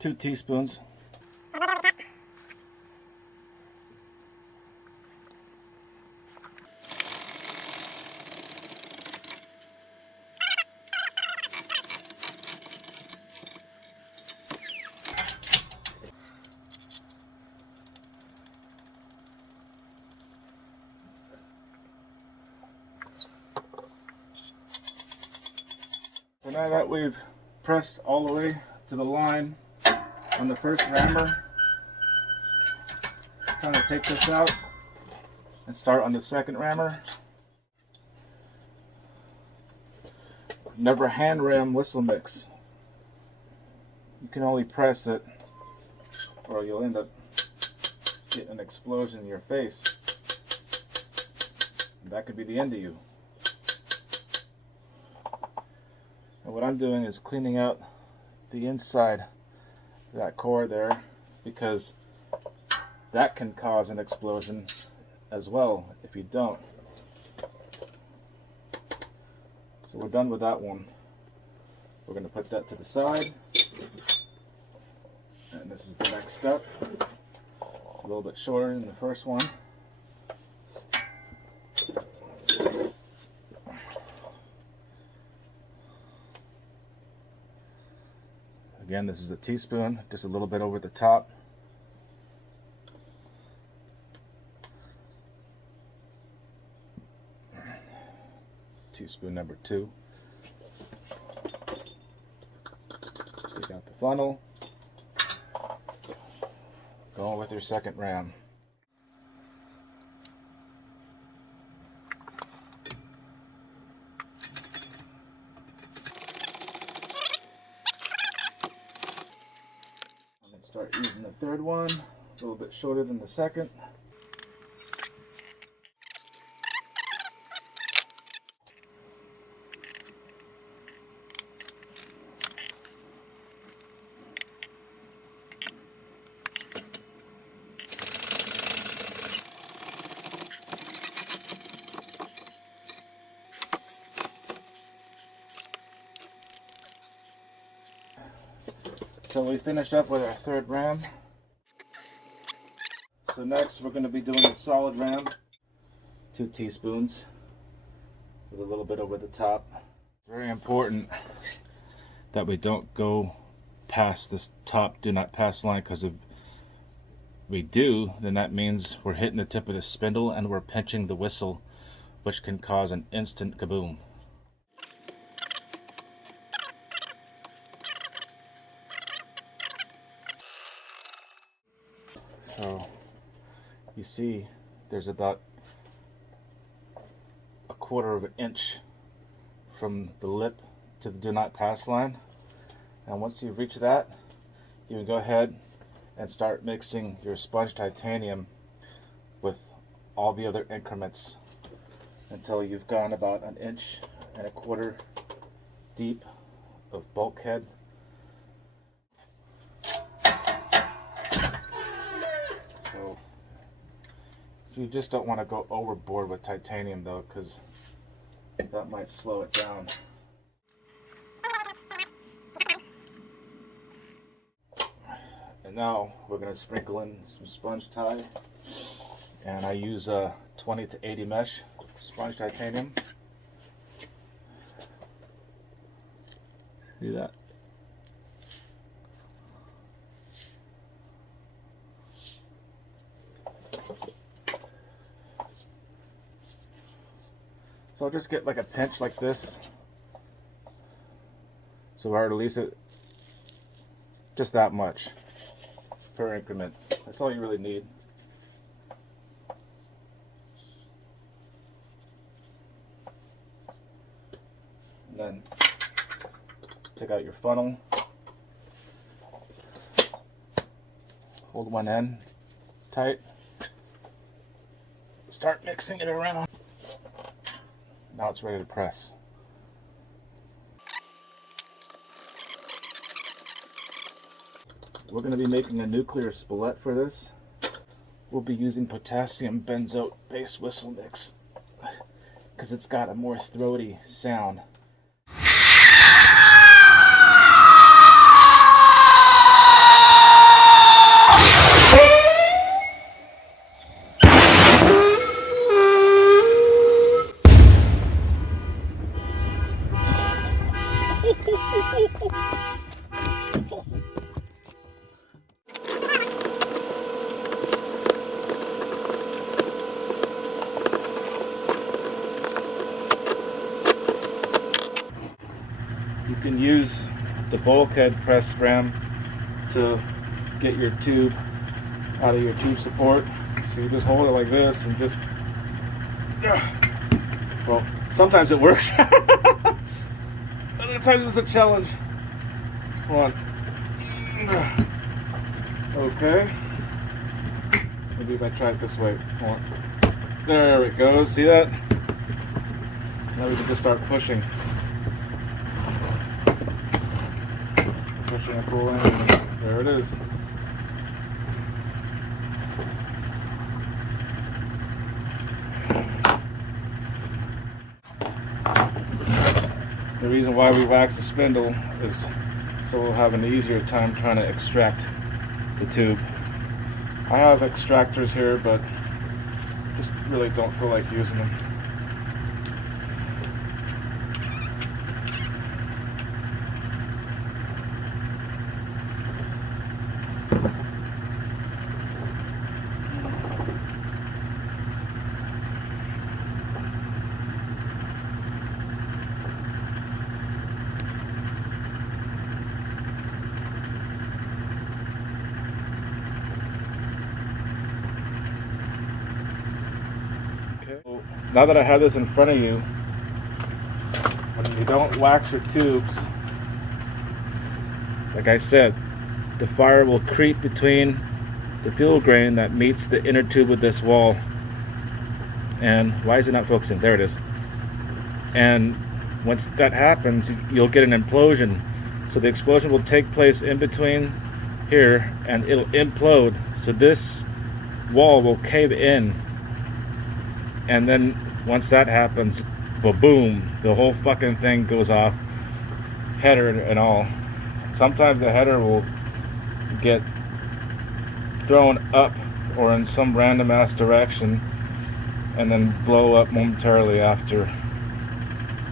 2 teaspoons. So now that we've pressed all the way to the line on the first rammer, time to take this out and start on the second rammer. Never hand ram whistle mix. You can only press it or you'll end up getting an explosion in your face. That could be the end of you. And what I'm doing is cleaning out the inside of that core there, because that can cause an explosion as well if you don't. So we're done with that one. We're going to put that to the side. And this is the next step. A little bit shorter than the first one. Again, this is a teaspoon, just a little bit over the top. Teaspoon number 2. Take out the funnel. Going with your second ram. Start using the third one, a little bit shorter than the second. So we finished up with our third ram. So next we're going to be doing a solid ram. 2 teaspoons with a little bit over the top. Very important that we don't go past this top do not pass line, because if we do, then that means we're hitting the tip of the spindle and we're pinching the whistle, which can cause an instant kaboom. So you see there's about 1/4 of an inch from the lip to the do not pass line, and once you reach that, you can go ahead and start mixing your sponge titanium with all the other increments until you've gone about 1.25 inches deep of bulkhead. So you just don't want to go overboard with titanium though, because that might slow it down. And now we're going to sprinkle in some sponge tie, and I use a 20 to 80 mesh sponge titanium. See that? So I'll just get like a pinch like this. So I release it just that much per increment. That's all you really need. And then take out your funnel. Hold one end tight. Start mixing it around. Now it's ready to press. We're going to be making a nuclear spillet for this. We'll be using potassium benzoate based whistle mix because it's got a more throaty sound. You can use the bulkhead press ram to get your tube out of your tube support. So you just hold it like this and just, well, sometimes it works. Other times it's a challenge. Hold on. Okay. Maybe if I try it this way. Hold on. There it goes. See that? Now we can just start pushing. Pushing and pulling. There it is. The reason why we wax the spindle is so we'll have an easier time trying to extract the tube. I have extractors here, but just really don't feel like using them. So now that I have this in front of you, when you don't wax your tubes, like I said, the fire will creep between the fuel grain that meets the inner tube of this wall. And why is it not focusing? There it is. And once that happens, you'll get an implosion. So the explosion will take place in between here and it'll implode. So this wall will cave in. And then once that happens, boom, the whole fucking thing goes off, header and all. Sometimes the header will get thrown up or in some random ass direction and then blow up momentarily after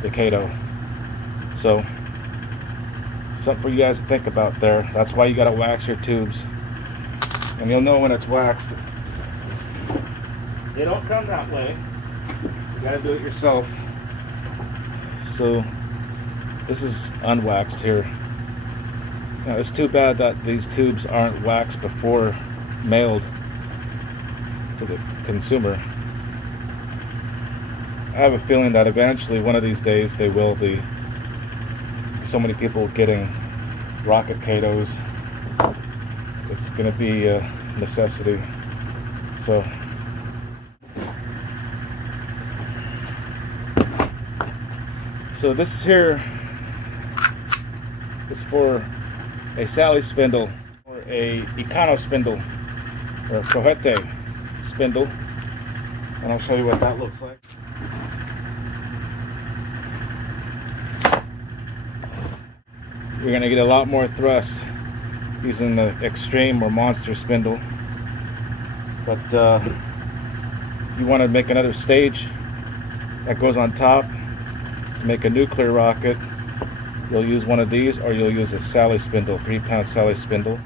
the Kato. So something for you guys to think about there. That's why you gotta wax your tubes, and you'll know when it's waxed. They don't come that way. You gotta do it yourself. So this is unwaxed here. Now it's too bad that these tubes aren't waxed before mailed to the consumer. I have a feeling that eventually one of these days they will be. So many people getting rocket Katos. It's gonna be a necessity. So this here is for a Sally spindle or a Econo spindle or a Cojete spindle, and I'll show you what that looks like. You're going to get a lot more thrust using the extreme or monster spindle, but you want to make another stage that goes on top to make a nuclear rocket. You'll use one of these, or you'll use a Sally spindle, 3-pound Sally spindle.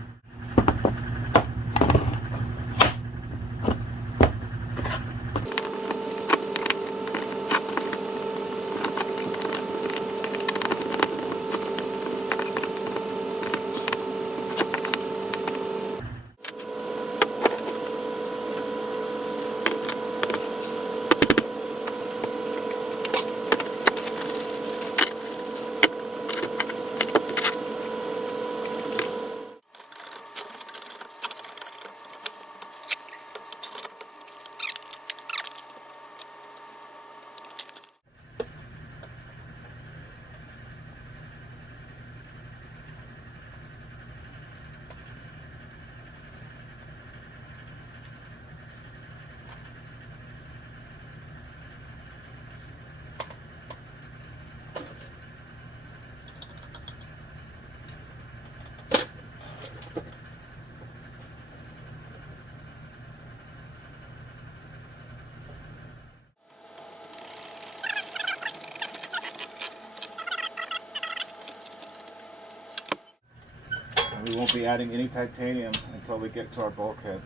And we won't be adding any titanium until we get to our bulkhead,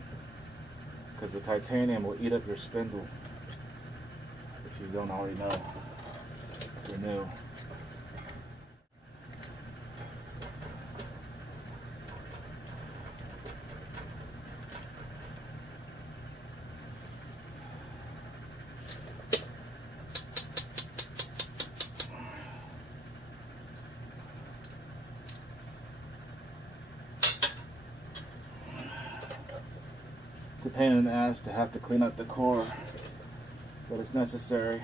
because the titanium will eat up your spindle. If you don't already know, if you're new. It's a pain in the ass to have to clean up the core, but it's necessary.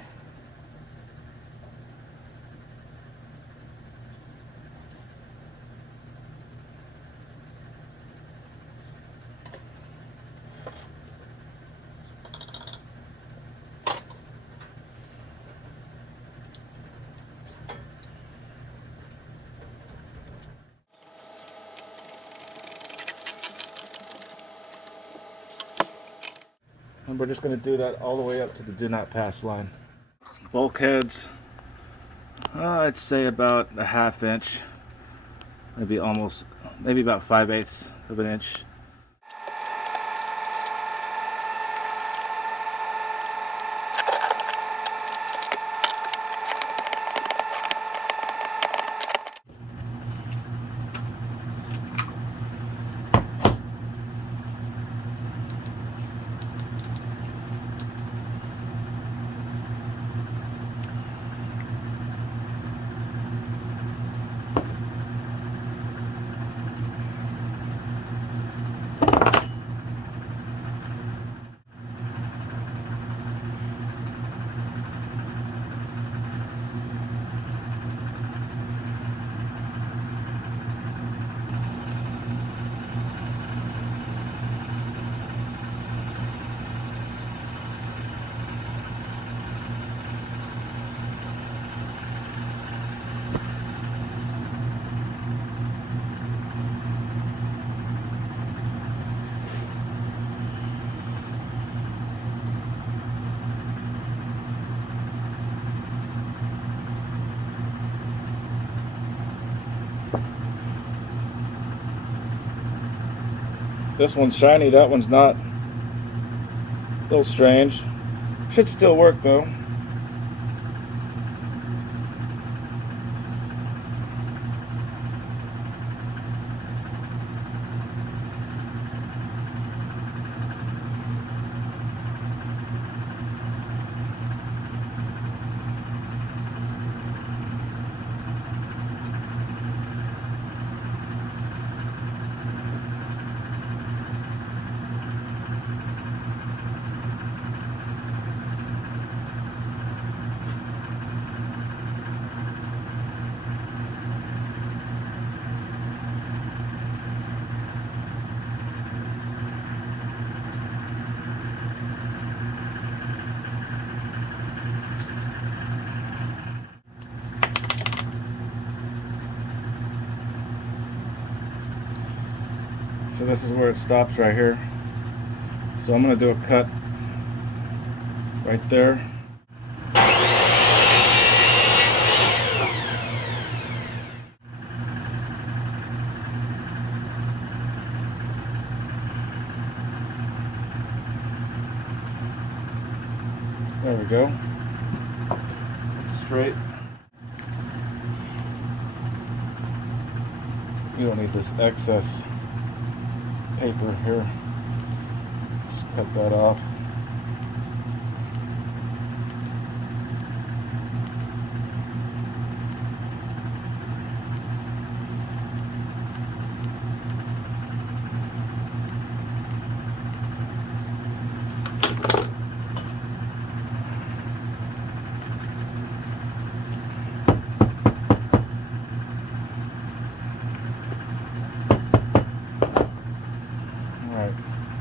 And we're just going to do that all the way up to the do not pass line. Bulkheads, I'd say about a ½ inch, maybe about 5/8 of an inch. This one's shiny, that one's not. A little strange. Should still work though. So this is where it stops right here. So I'm going to do a cut right there. There we go. It's straight. You don't need this excess paper here. Just cut that off.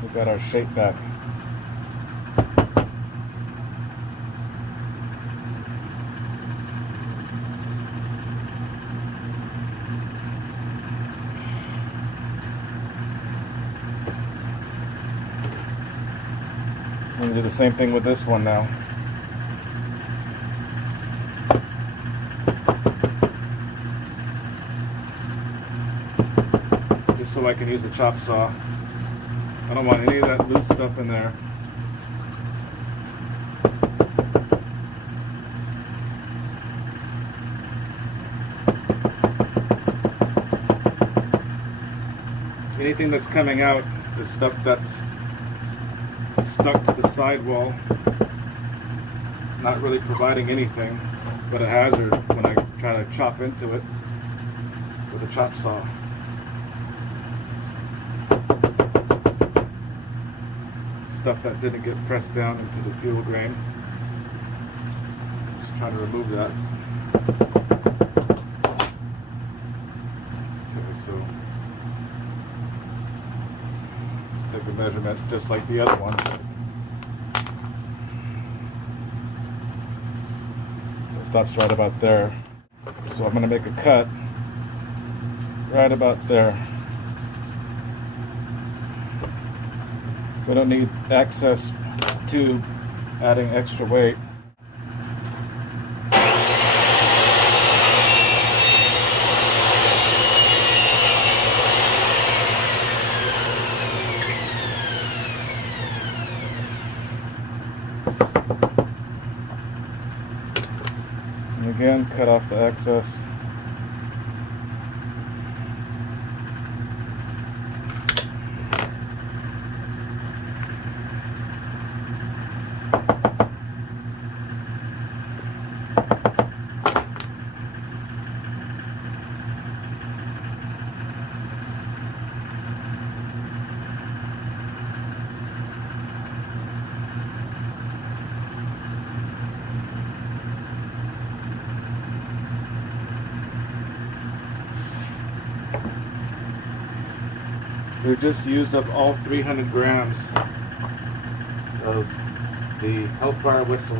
We've got our shape back. I'm going to do the same thing with this one now. Just so I can use the chop saw. I don't want any of that loose stuff in there. Anything that's coming out is stuff that's stuck to the sidewall, not really providing anything but a hazard when I try to chop into it with a chop saw. Stuff that didn't get pressed down into the fuel grain. Just trying to remove that. Okay, so let's take a measurement just like the other one. So it stops right about there. So I'm going to make a cut right about there. We don't need access to adding extra weight. And again, cut off the excess. We just used up all 300 grams of the Hellfire Whistle